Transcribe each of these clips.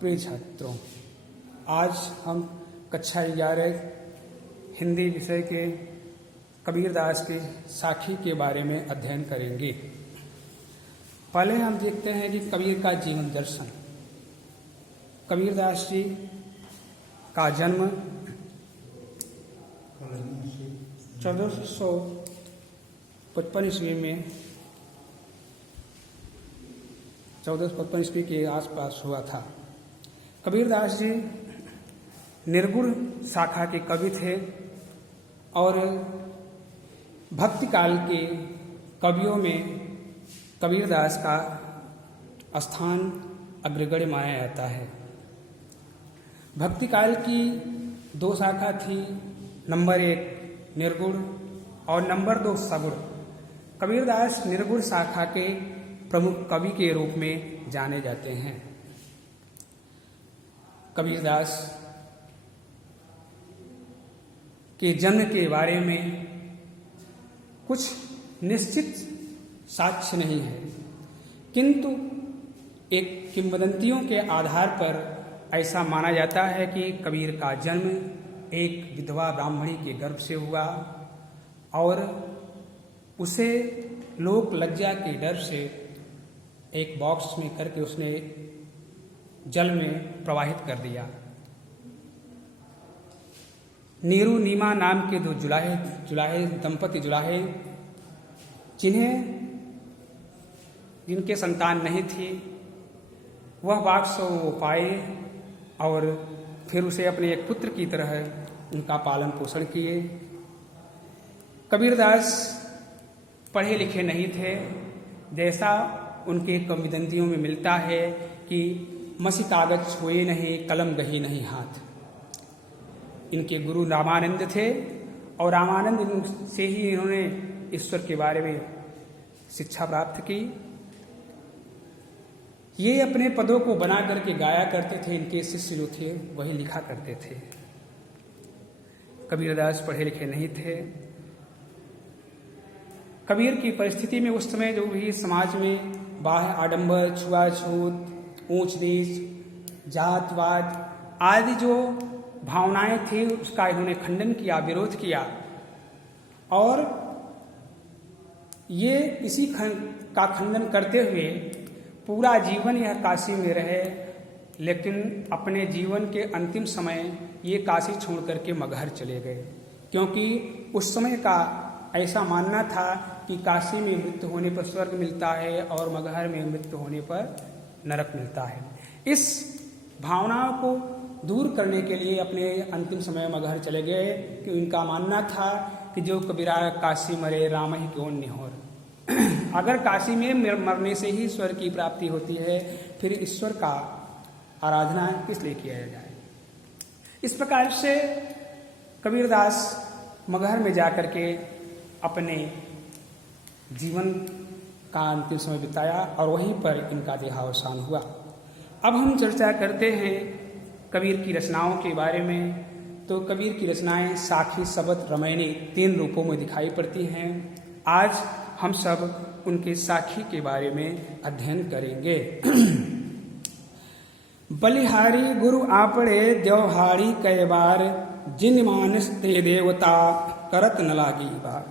प्रिय छात्रों, आज हम कक्षा 11 हिंदी विषय के कबीरदास के साखी के बारे में अध्ययन करेंगे। पहले हम देखते हैं कि कबीर का जीवन दर्शन। कबीरदास जी का जन्म 1455 ईस्वी में 1455 ईस्वी के आसपास हुआ था। कबीरदास जी निर्गुण शाखा के कवि थे और भक्ति काल के कवियों में कबीरदास का स्थान अग्रगण्य माना जाता है। भक्ति काल की दो शाखा थी, नंबर 1 निर्गुण और नंबर 2 सगुण। कबीरदास निर्गुण शाखा के प्रमुख कवि के रूप में जाने जाते हैं। कबीरदास के जन्म के बारे में कुछ निश्चित साक्ष्य नहीं है, किंतु एक किंवदंतियों के आधार पर ऐसा माना जाता है कि कबीर का जन्म एक विधवा ब्राह्मणी के गर्भ से हुआ और उसे लोक लज्जा के डर से एक बॉक्स में करके उसने जल में प्रवाहित कर दिया। नीरू नीमा नाम के दो दंपति जुलाहे जिनके संतान नहीं थी, वह बॉक्स वो पाए और फिर उसे अपने एक पुत्र की तरह उनका पालन पोषण किए। कबीरदास पढ़े लिखे नहीं थे, जैसा उनके किंवदंतियों में मिलता है कि मसी कागज छुए नहीं, कलम गही नहीं हाथ। इनके गुरु रामानंद थे और रामानंद से ही इन्होंने ईश्वर के बारे में शिक्षा प्राप्त की। ये अपने पदों को बना करके गाया करते थे, इनके शिष्य जो थे वही लिखा करते थे। कबीरदास पढ़े लिखे नहीं थे। कबीर की परिस्थिति में उस समय जो भी समाज में बाह्य आडंबर, छुआछूत, ऊंच नीच, जातवाद आदि जो भावनाएं थी उसका इन्होंने खंडन किया, विरोध किया और ये इसी का खंडन करते हुए पूरा जीवन यह काशी में रहे, लेकिन अपने जीवन के अंतिम समय ये काशी छोड़ करके मगहर चले गए, क्योंकि उस समय का ऐसा मानना था कि काशी में मृत्यु होने पर स्वर्ग मिलता है और मगहर में मृत्यु होने पर नरक मिलता है। इस भावनाओं को दूर करने के लिए अपने अंतिम समय मगहर चले गए, कि उनका मानना था कि जो कबीरा काशी मरे राम ही क्यों निहोर। अगर काशी में मरने से ही ईश्वर की प्राप्ति होती है, फिर ईश्वर का आराधना किस लिए किया जाए। इस प्रकार से कबीरदास मगहर में जाकर के अपने जीवन का अंतिम समय बिताया और वहीं पर इनका देहावसान हुआ। अब हम चर्चा करते हैं कबीर की रचनाओं के बारे में। तो कबीर की रचनाएं साखी, शबद, रामायणी 3 रूपों में दिखाई पड़ती हैं। आज हम सब उनके साखी के बारे में अध्ययन करेंगे। बलिहारी गुरु आपड़े देवहारी कई बार, जिन मानस ते देवता करत न लागी बार।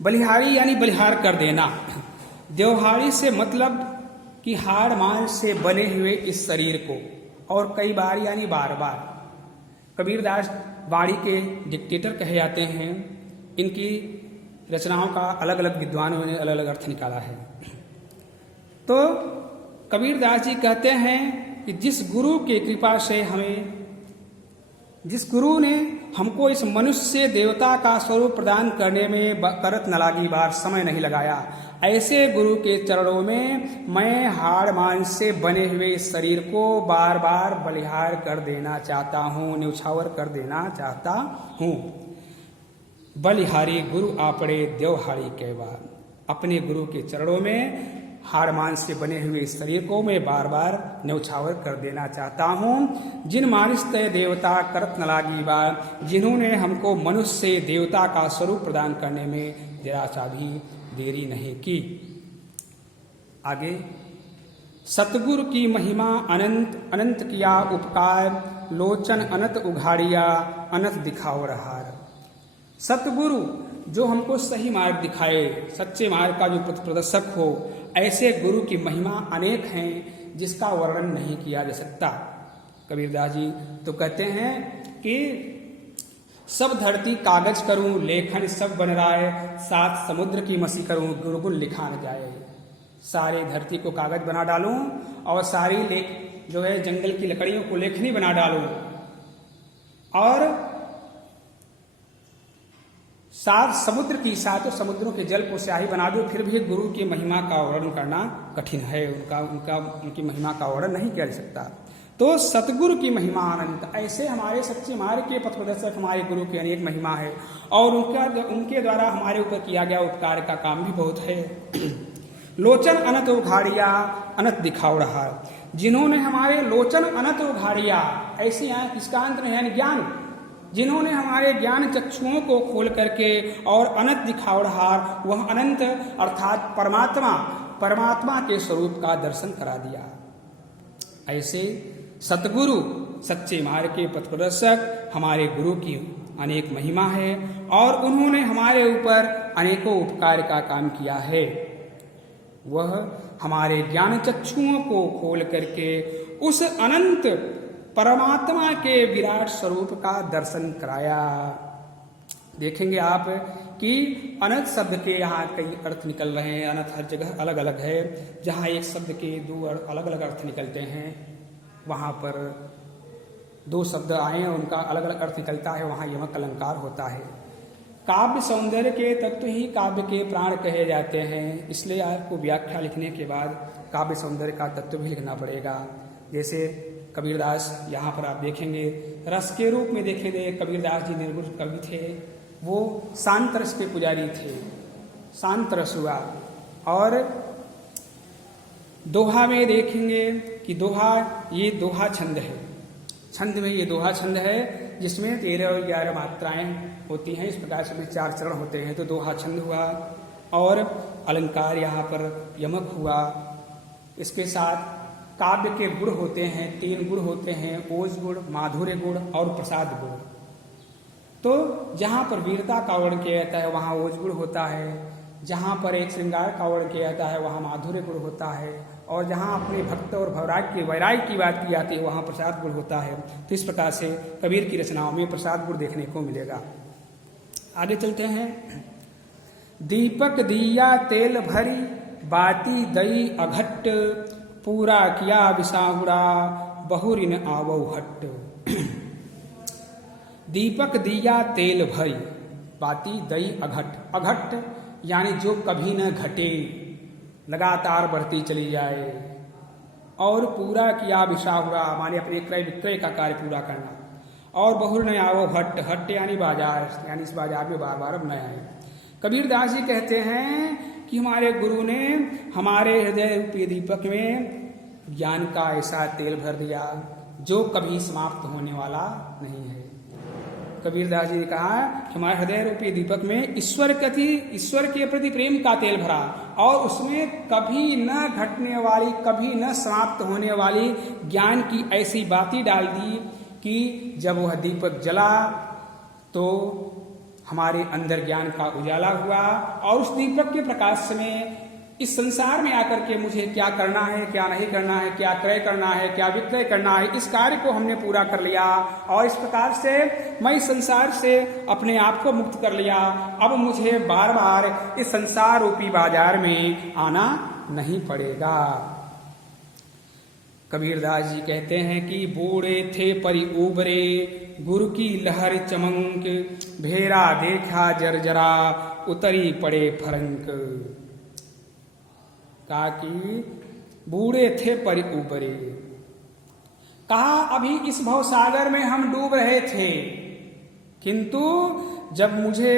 बलिहारी यानी बलिहार कर देना। देवहारी से मतलब कि हाड़ मांस से बने हुए इस शरीर को, और कई बार यानी बार बार। कबीरदास वाणी के डिक्टेटर कहे जाते हैं। इनकी रचनाओं का अलग अलग विद्वानों ने अलग अलग अर्थ निकाला है। तो कबीरदास जी कहते हैं कि जिस गुरु के कृपा से जिस गुरु ने हमको इस मनुष्य से देवता का स्वरूप प्रदान करने में करत न लागी बार समय नहीं लगाया, ऐसे गुरु के चरणों में मैं हाड़ मांस से बने हुए इस शरीर को बार बार बलिहार कर देना चाहता हूँ, न्यौछावर कर देना चाहता हूँ। बलिहारी गुरु आपड़े देवहारी कई बार। अपने गुरु के चरणों में हाड़ मांस से बने हुए इस शरीर को मैं बार बार न्यौछावर कर देना चाहता हूँ। जिन मानिस तय देवता करत न लागी बार, जिन्होंने हमको मनुष्य से देवता का स्वरूप प्रदान करने में जरा सा भी देरी नहीं की। आगे सतगुरु की महिमा अनंत, अनंत किया उपकार, लोचन अनंत उघाड़िया, अनंत दिखाओ रहार। सतगुरु जो हमको सही मार्ग दिखाए, सच्चे मार्ग का जो पथ प्रदर्शक हो, ऐसे गुरु की महिमा अनेक हैं जिसका वर्णन नहीं किया जा सकता। कबीरदास जी तो कहते हैं कि सब धरती कागज करूं, लेखन सब बन राय, सात समुद्र की मसी करूं, गुरुगुण लिखा न जाए। सारे धरती को कागज बना डालूं और सारी लेख जो है जंगल की लकड़ियों को लेखनी बना डालूं और सात समुद्र की सातों समुद्रों के जल को स्याही बना दूं, फिर भी गुरु की महिमा का वर्णन करना कठिन है। उनकी महिमा का वर्णन नहीं किया जा सकता। तो सतगुरु की महिमा अनंत, ऐसे हमारे सच्चे मार्ग के पथ प्रदर्शक हमारे गुरु की अनेक महिमा है और उनके द्वारा हमारे ऊपर किया गया उपकार का काम भी बहुत है। लोचन अनंत उघाड़िया, अनंत दिखाओ रहा। जिन्होंने हमारे लोचन अनंत उघाड़िया, ऐसी आंख किसका अंत नहीं है, ज्ञान, जिन्होंने हमारे ज्ञान चक्षुओं को खोल करके और अनंत दिखाओ रहा, वह अनंत अर्थात परमात्मा के स्वरूप का दर्शन करा दिया। ऐसे सतगुरु सच्चे मार्ग के पथ प्रदर्शक हमारे गुरु की अनेक महिमा है और उन्होंने हमारे ऊपर अनेकों उपकार का काम किया है। वह हमारे ज्ञान चक्षुओं को खोल करके उस अनंत परमात्मा के विराट स्वरूप का दर्शन कराया। देखेंगे आप कि अनंत शब्द के यहाँ कई अर्थ निकल रहे हैं। अनंत हर जगह अलग अलग है। जहाँ एक शब्द के दो अलग अलग अर्थ निकलते हैं, वहाँ पर दो शब्द आए और उनका अलग अलग अर्थ निकलता है, वहाँ यमक अलंकार होता है। काव्य सौंदर्य के तत्व ही काव्य के प्राण कहे जाते हैं, इसलिए आपको व्याख्या लिखने के बाद काव्य सौंदर्य का तत्व भी लिखना पड़ेगा। जैसे कबीरदास यहाँ पर आप देखेंगे रस के रूप में देखेंगे, कबीरदास जी निर्गुण कवि थे, वो शांत रस के पुजारी थे। शांत रस हुआ और दोहा में देखेंगे कि दोहा, ये दोहा छंद है। छंद में ये दोहा छंद है जिसमें 13 और 11 मात्राएं होती हैं। इस प्रकार से 4 चरण होते हैं, तो दोहा छंद हुआ और अलंकार यहाँ पर यमक हुआ। इसके साथ काव्य के गुण होते हैं, 3 गुण होते हैं, ओज गुण, माधुर्य गुण और प्रसाद गुण। तो जहाँ पर वीरता का वर्णन किया जाता है वहाँ ओज गुण होता है, जहाँ पर एक श्रृंगार का वर्णन किया जाता है वहाँ माधुर्य गुण होता है, और जहाँ अपने भक्त और वैराग्य की बात की जाती है वहाँ प्रसाद गुण होता है। तो इस प्रकार से कबीर की रचनाओं में प्रसाद गुण देखने को मिलेगा। आगे चलते हैं। दीपक दिया तेल भरी, बाती दई अघट, पूरा किया विसाहुरा, बहुरिन आवो हट। दीपक दिया तेल भरी, बाती दई अघट। अघट यानी जो कभी न घटे, लगातार बढ़ती चली जाए। और पूरा किया विसाहुरा माने अपने क्रय विक्रय का कार्य पूरा करना। और बहुरिन आवो हट, हट यानी बाजार, यानी इस बाजार में बार बार अब न आए। कबीरदास जी कहते हैं कि हमारे गुरु ने हमारे हृदय रूपी दीपक में ज्ञान का ऐसा तेल भर दिया जो कभी समाप्त होने वाला नहीं है। कबीरदास जी ने कहा कि हमारे हृदय रूपी दीपक में ईश्वर के प्रति प्रेम का तेल भरा और उसमें कभी न घटने वाली, कभी न समाप्त होने वाली ज्ञान की ऐसी बाती डाल दी कि जब वह दीपक जला तो हमारे अंदर ज्ञान का उजाला हुआ। और उस दीपक के प्रकाश में इस संसार में आकर के मुझे क्या करना है, क्या नहीं करना है, क्या क्रय करना है, क्या विक्रय करना है, इस कार्य को हमने पूरा कर लिया। और इस प्रकार से मैं इस संसार से अपने आप को मुक्त कर लिया। अब मुझे बार बार इस संसार रूपी बाजार में आना नहीं पड़ेगा। कबीरदास जी कहते हैं कि बूढ़े थे परि उबरे, गुरु की लहर चमंक, भेरा देखा जरजरा, उतरी पड़े फरंक। कहा कि बूढ़े थे परि उबरे, कहा अभी इस भवसागर में हम डूब रहे थे, किंतु जब मुझे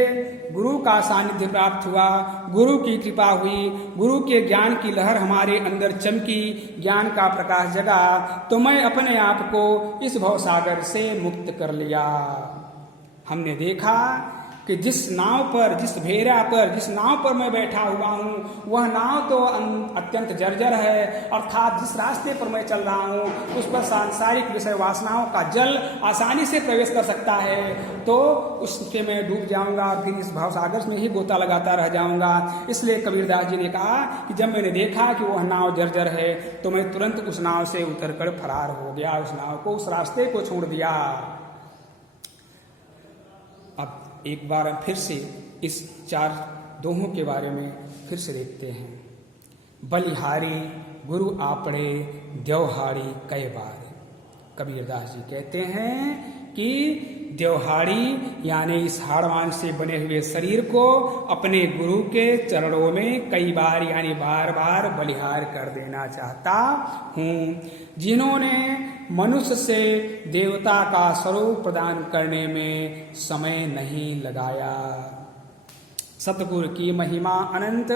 गुरु का सानिध्य प्राप्त हुआ, गुरु की कृपा हुई, गुरु के ज्ञान की लहर हमारे अंदर चमकी, ज्ञान का प्रकाश जगा, तो मैं अपने आप को इस भवसागर से मुक्त कर लिया। हमने देखा कि जिस नाव पर, जिस भेरा पर, जिस नाव पर मैं बैठा हुआ हूँ वह नाव तो अत्यंत जर्जर है, अर्थात जिस रास्ते पर मैं चल रहा हूँ उस पर सांसारिक विषय वासनाओं का जल आसानी से प्रवेश कर सकता है, तो उसके मैं डूब जाऊंगा और फिर इस भावसागर में ही गोता लगाता रह जाऊंगा। इसलिए कबीरदास जी ने कहा कि जब मैंने देखा कि वह नाव जर्जर है तो मैं तुरंत उस नाव से उतरकर फरार हो गया, उस नाव को, उस रास्ते को छोड़ दिया। अब एक बार फिर से इस 4 दोहों के बारे में फिर से देखते हैं। बलिहारी गुरु आपड़े द्यौहाड़ी कई बार। कबीरदास जी कहते हैं कि द्यौहाड़ी यानी इस हाड़वान से बने हुए शरीर को अपने गुरु के चरणों में कई बार यानी बार बार बलिहार कर देना चाहता हूँ, जिन्होंने मनुष्य से देवता का स्वरूप प्रदान करने में समय नहीं लगाया। सतगुरु की महिमा अनंत,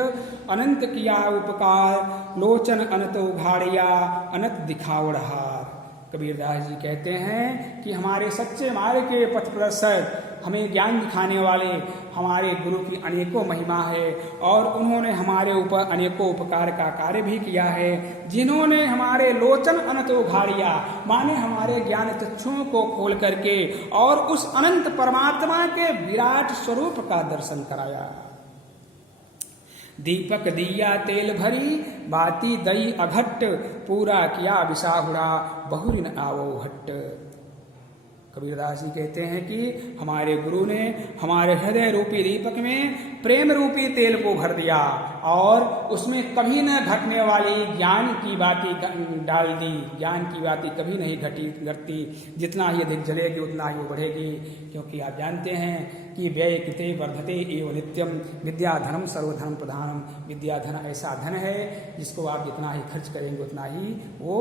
अनंत किया उपकार, लोचन अनंत उघाड़िया, अनंत दिखावड़हार। कबीरदास जी कहते हैं कि हमारे सच्चे मार्ग के पथ प्रदर्शक, हमें ज्ञान दिखाने वाले हमारे गुरु की अनेकों महिमा है और उन्होंने हमारे ऊपर अनेकों उपकार का कार्य भी किया है, जिन्होंने हमारे लोचन अनंत उघाड़िया माने हमारे ज्ञान चक्षुओं को खोल करके और उस अनंत परमात्मा के विराट स्वरूप का दर्शन कराया। दीपक दिया तेल भरी, बाती दई अघट, पूरा किया विसाहुड़ा, बहुरिन आवो हट। कबीरदास जी कहते हैं कि हमारे गुरु ने हमारे हृदय रूपी दीपक में प्रेम रूपी तेल को भर दिया और उसमें कभी न घटने वाली ज्ञान की बाती डाल दी। ज्ञान की बाती कभी नहीं घटती, जितना ही अधिक जलेगी उतना ही वो बढ़ेगी, क्योंकि आप जानते हैं कि व्यय कृते वर्धते एवं नित्यम, विद्या धनम सर्वधर्म प्रधानम। विद्या धन ऐसा धन है जिसको आप जितना ही खर्च करेंगे उतना ही वो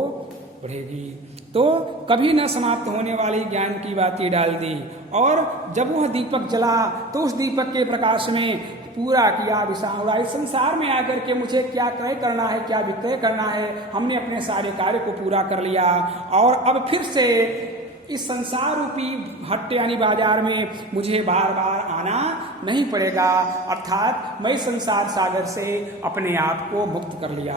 बढ़ेगी। तो कभी न समाप्त होने वाली ज्ञान की बातें डाल दी और जब वह दीपक जला तो उस दीपक के प्रकाश में पूरा किया विसाहुड़ा। इस संसार में आकर के मुझे क्या क्रय करना है, क्या विक्रय करना है, हमने अपने सारे कार्य को पूरा कर लिया और अब फिर से इस संसार रूपी हट्टे यानी बाजार में मुझे बार बार आना नहीं पड़ेगा, अर्थात मैं संसार सागर से अपने आप को मुक्त कर लिया।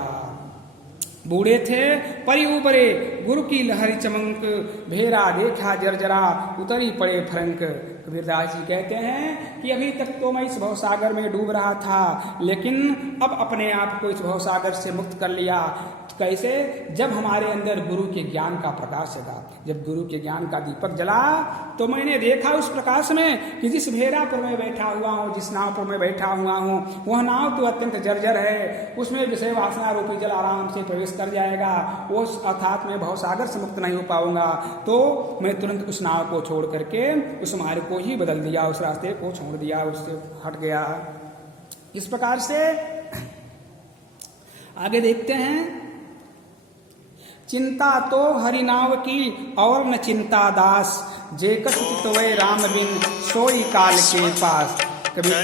बूढ़े थे परी ऊपरे, गुरु की लहरी चमक, भेरा देखा जर्जरा, उतरी पड़े फरंक। कबीरदास जी कहते हैं कि अभी तक तो मैं इस भवसागर में डूब रहा था, लेकिन अब अपने आप को इस भवसागर से मुक्त कर लिया। कैसे? जब हमारे अंदर गुरु के ज्ञान का प्रकाश जगा, जब गुरु के ज्ञान का दीपक जला तो मैंने देखा उस प्रकाश में कि जिस भेरा पर मैं बैठा हुआ हूँ, जिस नाव पर मैं बैठा हुआ हूँ, वह नाव तो अत्यंत जर्जर है, उसमें विषय वासना रूपी जल आराम से प्रवेश कर जाएगा, वो अर्थात मैं भवसागर से मुक्त नहीं हो पाऊंगा। तो मैं तुरंत उस नाव को छोड़ करके उस मार्ग को ही बदल दिया, उस रास्ते को छोड़ दिया, उससे हट गया। इस प्रकार से आगे देखते हैं। चिंता तो हरिनाव की और न चिंता दास, जेकत चितवै राम बिन सोई काल के पास। कभी